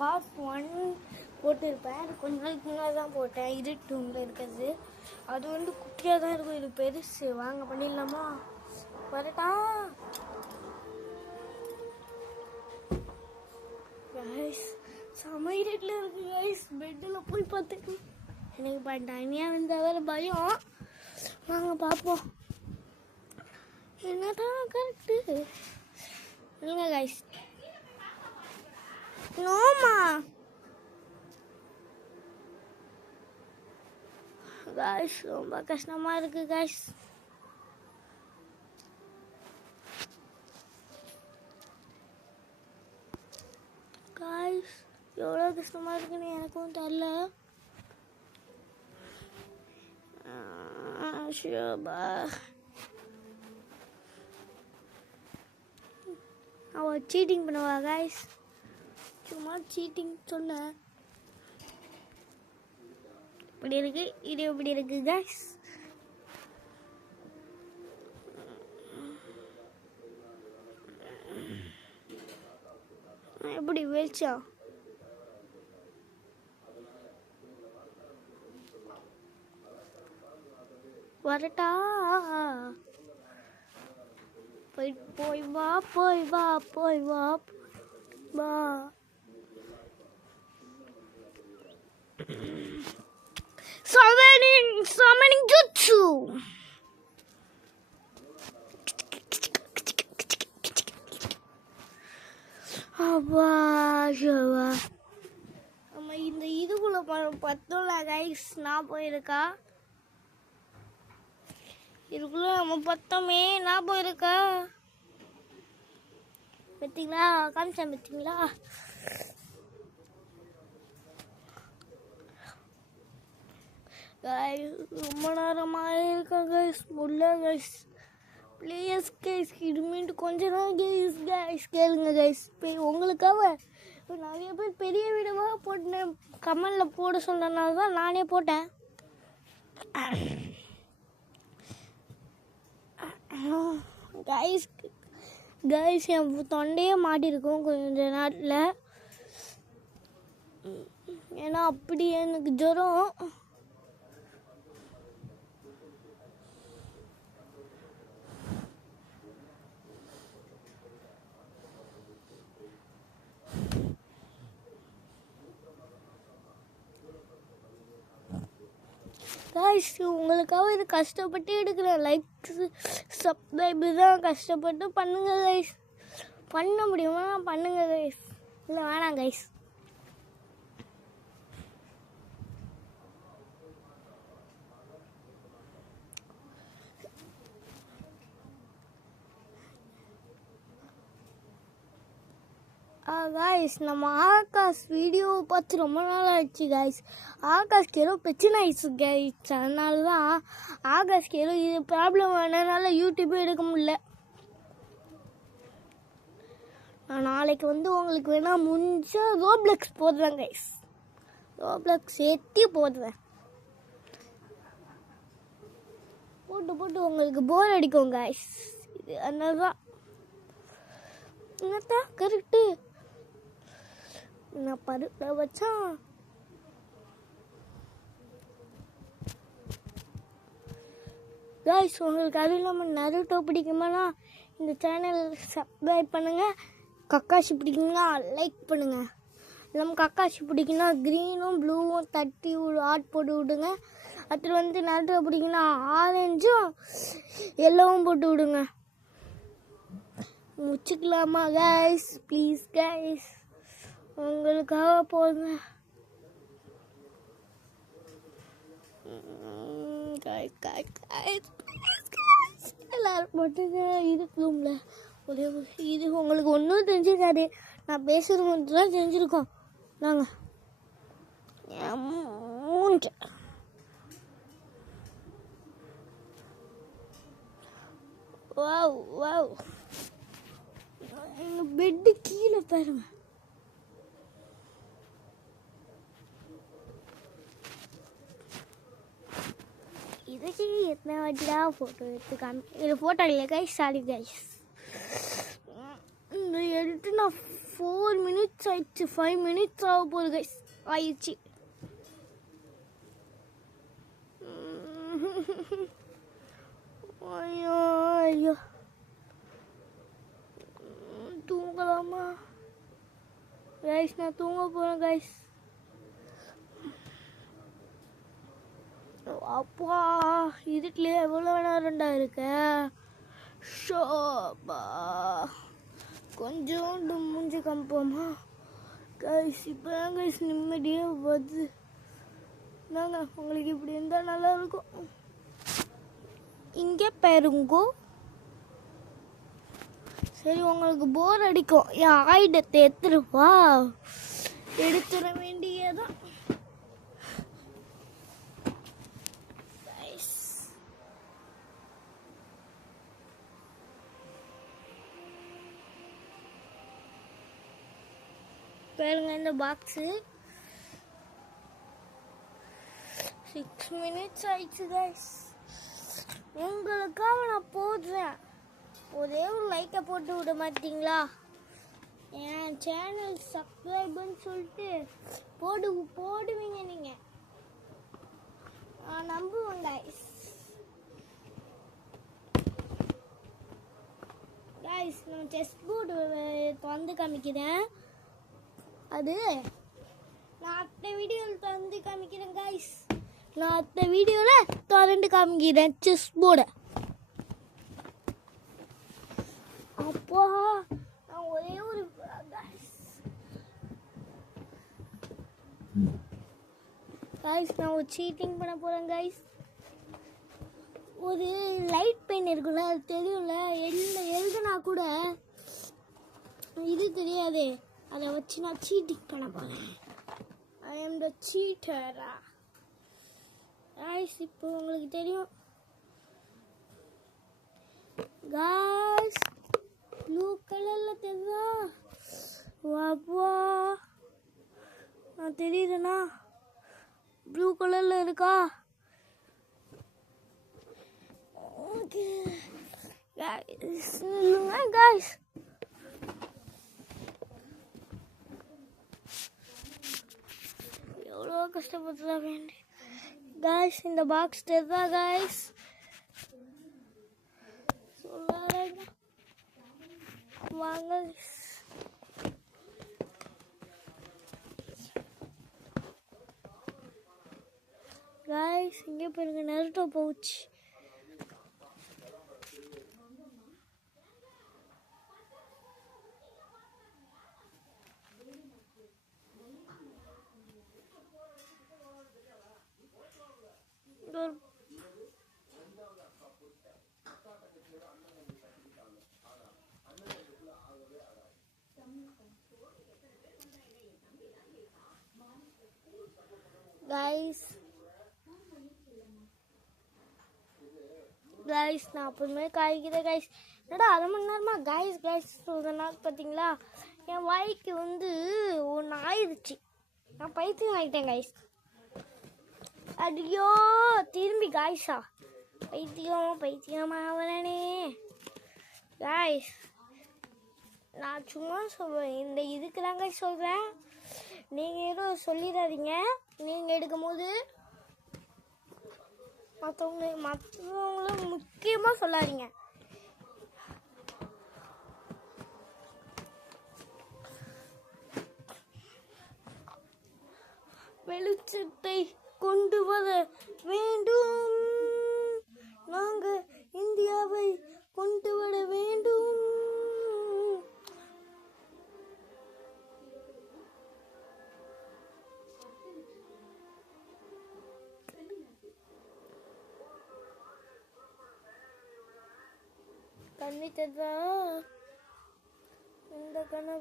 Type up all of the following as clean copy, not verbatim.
Part 1 போட்டிருப்பேன். அது கொஞ்ச நாளைக்கு முன்னாடி தான் போட்டேன். இருட்டு ரூமில் இருக்கிறது அது வந்து குட்டியாக தான் இருக்கும். இது பெருசு. வாங்க பண்ணிடலாமா? வரட்டா கைஸ்? செம இருட்டில் இருக்கு கைஸ். பெட்டில் போய் பார்த்துட்டு எனக்கு தனியாக வந்தால் வேறு பயம். வாங்க பார்ப்போம். என்னதான் கரெக்டு இல்லைங்க கைஸ். நோமா கைஸ், ரொம்ப கஷ்டமா இருக்கு கைஸ். கைஸ் எவ்வளோ கஷ்டமா இருக்குன்னு எனக்கும் தெரியல. அவ சீட்டிங் பண்ணுவா கைஸ். சும்மா சீட்டிங் சொன்னேன். இப்படி இருக்கு, இது இப்படி இருக்கு கைஸ். எப்படி வெளிச்சா வரட்டா? போய் வா போய் வா போய் வா வா. Summoning jutsu. அப்பா நம்ம இந்த இதுக்குள்ள பத்தோம்ல கைஸ். நான் போயிருக்கா இதுக்குள்ள நம்ம பத்தோமே. நான் போயிருக்கா பார்த்தீங்களா? காமிச்சேன் பார்த்தீங்களா? ரொம்ப நேரமாக இருக்கா கைஸ். முடியல கைஸ். ப்ளீஸ் கைஸ், இனிமேட்டு கொஞ்ச நாள் கைஸ் கேளுங்க கைஸ். இப்போ உங்களுக்காக இப்போ நிறைய பேர் பெரிய வீடியோவாக போட்டேன். கமெண்டில் போட சொன்னதுனால தான் நானே போட்டேன். கைஸ் என் தொண்டையே மாட்டிருக்கும் கொஞ்ச நாட்டில். ஏன்னா அப்படி எனக்கு ஜுரம். கைஸ் உங்களுக்காக இது கஷ்டப்பட்டு எடுக்கிறேன். லைக் சப்ஸ்கிரைப் தான் கஷ்டப்பட்டு பண்ணுங்க கைஸ். பண்ண முடியுமா? பண்ணுங்க கைஸ். இல்லை வேணாம் கைஸ். கைஸ் நம்ம ஆகாஷ் வீடியோ பார்த்து ரொம்ப நாள் ஆயிடுச்சு கைஸ். ஆகாஷ்க்கு ஏதோ பிரச்சனை ஆயிடுச்சு கைஸ். அதனால தான் ஆகாஷ்க்கு ஏதோ இது ப்ராப்ளம் ஆனதுனால யூடியூப்பே எடுக்க முடியல. நான் நாளைக்கு வந்து உங்களுக்கு வேணால் முடிஞ்சா ரோப்ளக்ஸ் போடுறேன் கைஸ். ரோப்ளக்ஸ் ஏற்றி போடுறேன். போட்டு உங்களுக்கு போர் அடிக்கும் கைஸ். இது அதனால தான். என்னத்தான் கரெக்டு நான் பருப்பில் வச்சா கைஸ். உங்களுக்கு அது இல்லாமல் நருட்டோ பிடிக்குமானா இந்த சேனல் சப்ஸ்கிரைப் பண்ணுங்கள். கக்காஷி பிடிக்குங்கன்னா லைக் பண்ணுங்கள். இல்லாமல் கக்காஷி பிடிக்குன்னா க்ரீனும் ப்ளூவும் தட்டி ஒரு ஆட் போட்டு விடுங்க. அதில் வந்து நருட்டோ பிடிக்குன்னா ஆரஞ்சும் எல்லோவும் போட்டு விடுங்க. முடிச்சுக்கலாமா கைஸ்? ப்ளீஸ் கைஸ், உங்களுக்காக போடுங்க. எல்லாரும் போட்டுங்க. இருக்கு ரூம்ல ஒரே இது உங்களுக்கு ஒன்றும் தெரிஞ்சிருக்காது. நான் பேசுறது மட்டும் தான் தெரிஞ்சிருக்கோம். நாங்கள் மூன்று வாவ் வாவ். எங்கள் பெட்டு கீழே பாருங்க. இதுக்கு எத்தனை வாட்டிடா ஃபோட்டோ எடுத்துக்காம இது ஃபோட்டோ இல்லை கைஸ். Sorry guys. இந்த எடுத்து நான் 4 மினிட்ஸ் ஆயிடுச்சு. 5 மினிட்ஸ் ஆக போகுது கைஸ். ஆயிடுச்சு. ஐயோ ஐயோ தூங்கலாமா கைஸ்? நான் தூங்க போகிறேன் கைஸ். அப்பா இதுக்குள்ளே எவ்வளோ நேரம்டா இருக்க? ஷோபா கொஞ்சோண்டு மூஞ்சி காமிப்போமா கைஸ்? இப்போ தான் கைஸ் நிம்மதியாக வருது. நாங்க உங்களுக்கு இப்படி இருந்தால் நல்லா இருக்கும். இங்கே பாருங்கோ. சரி, உங்களுக்கு போர் அடிக்கும். என் ஆயுதத்தை எடுத்துருவா. எடுத்துட வேண்டியதான். பாருங்க இந்த பாக்ஸு. 6 மினிட்ஸ் ஆயிடுச்சு கைஸ். உங்களுக்காக நான் போடுறேன். ஒரே ஒரு லைக்கை போட்டு விட மாட்டீங்களா? என் சேனல் சப்ஸ்கிரைப்னு சொல்லிட்டு போடுவீங்க நீங்கள். நான் நம்புவேன் கைஸ். கைஸ் நான் செஸ் போர்டு திறந்து காமிக்கிறேன். அது நான் அடுத்த வீடியோவில் திறந்து காமிக்கிறேன் கைஸ். நான் அடுத்த வீடியோவில் திறந்து காமிக்கிறேன் செஸ் போர்டை. அப்போ நான் ஒரே ஒரு கைஸ் நான் ஒரு சீட்டிங் பண்ண போகிறேன் கைஸ். ஒரு லைட் பென் இருக்குல்ல, அது தெரியும்ல, எழுதுனா கூட இது தெரியாது. அதை வச்சு நான் சீட்டிங் பண்ண போகிறேன். ஐ ஆம் த சீட்டரா கைஸ். இப்போ உங்களுக்கு தெரியும் கைஸ். ப்ளூ கலரில் தெரியுதா? வாப்பா நான் தெரியுதுண்ணா. ப்ளூ கலரில் இருக்கா? Okay guys. எவ்வளோ கஷ்டப்பட்டுதா வேண்டி கைஸ். இந்த பாக்ஸ் தெரியுதா கைஸ்? சொல்லாத வாங்க கைஸ். இங்கே பாருங்க நருட்டோ பவுச். கைஸ் நான் அப்புறமே காய்க்கிறேன் கைஸ். என்னடா அரை மணி நேரமா கைஸ் சொல்கிறேன்னா பார்த்தீங்களா? என் வாய்க்கு ஒன்று ஆயிடுச்சு. நான் பைத்தியம் ஆகிட்டேன் கைஸ். ஐயோ திரும்பி கைஸா பைத்தியமாகவனே கைஸ். நான் சும்மா சொல்கிறேன். இந்த இதுக்கு தான் கைஸ் சொல்கிறேன். நீங்கள் எதுவும் சொல்லிடாதீங்க. நீங்கள் எடுக்கும்போது மற்றவங்களும் முக்கியமாக சொல்லாதீங்க. வெளிச்சத்தை கொண்டு வர வேண்டும். நாங்கள் இந்தியாவை கொண்டு வர வேண்டும். கண்ணி தெரிதா? இந்த கண்ணு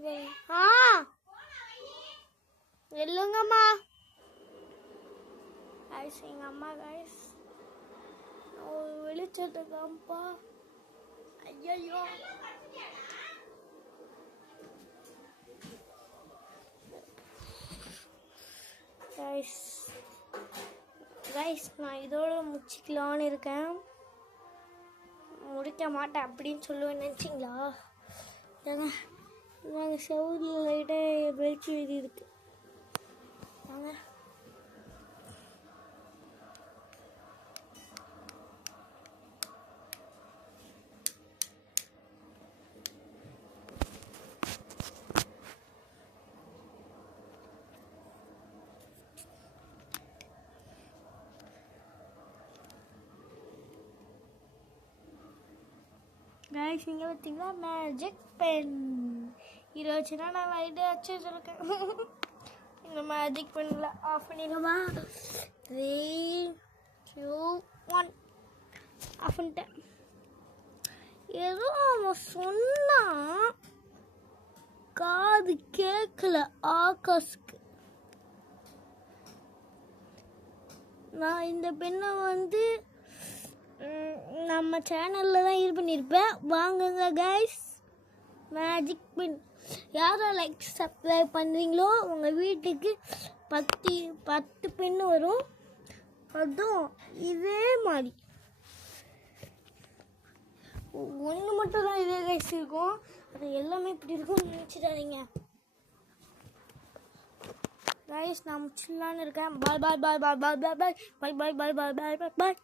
இல்லைங்கம்மா கைஸ். எங்கள் அம்மா கைஸ் ஒரு வெளிச்சத்தை காம்பா. ஐயோ கைஸ் நான் இதோட முடிச்சிக்கலான்னு இருக்கேன். முடிக்க மாட்டேன் அப்படின்னு சொல்லுவேன் நினச்சிங்களா? நாங்கள் செவுரில் லைட்டாக வெளிச்சு எழுதி இருக்கு வாங்க. கைஸ் இங்கே பார்த்தீங்கன்னா மேஜிக் பென் இதை வச்சுன்னா நான் லைட்டு வச்சு வச்சுருக்கேன். இந்த மேஜிக் பென்னில் ஆஃப் பண்ணிடுமா 3 2 1 ஆஃப் பண்ணிட்டேன். ஏதோ அவன் சொன்னா காது கேட்கல ஆகாஷ்க்கு. நான் இந்த பெண்ணை வந்து நம்ம சேனலில் தான் இது பண்ணியிருப்பேன். வாங்குங்க கைஸ் மேஜிக் பென். யாரும் லைக் சப்ஸ்கிரைப் பண்ணுறீங்களோ உங்கள் வீட்டுக்கு 10 பென் வரும். அதுவும் இதே மாதிரி ஒன்று மட்டும் தான் இதே கைஸ் இருக்கும். அது எல்லாமே இப்படி இருக்கும்னு நினச்சிடாதீங்க கைஸ். நான் முடிச்சிடலான்னு இருக்கேன். பாய் பாய் பாய் பாய் பாய் பாய் பாய் பாய் பாய் பாய் பாய் பாய் பாய்.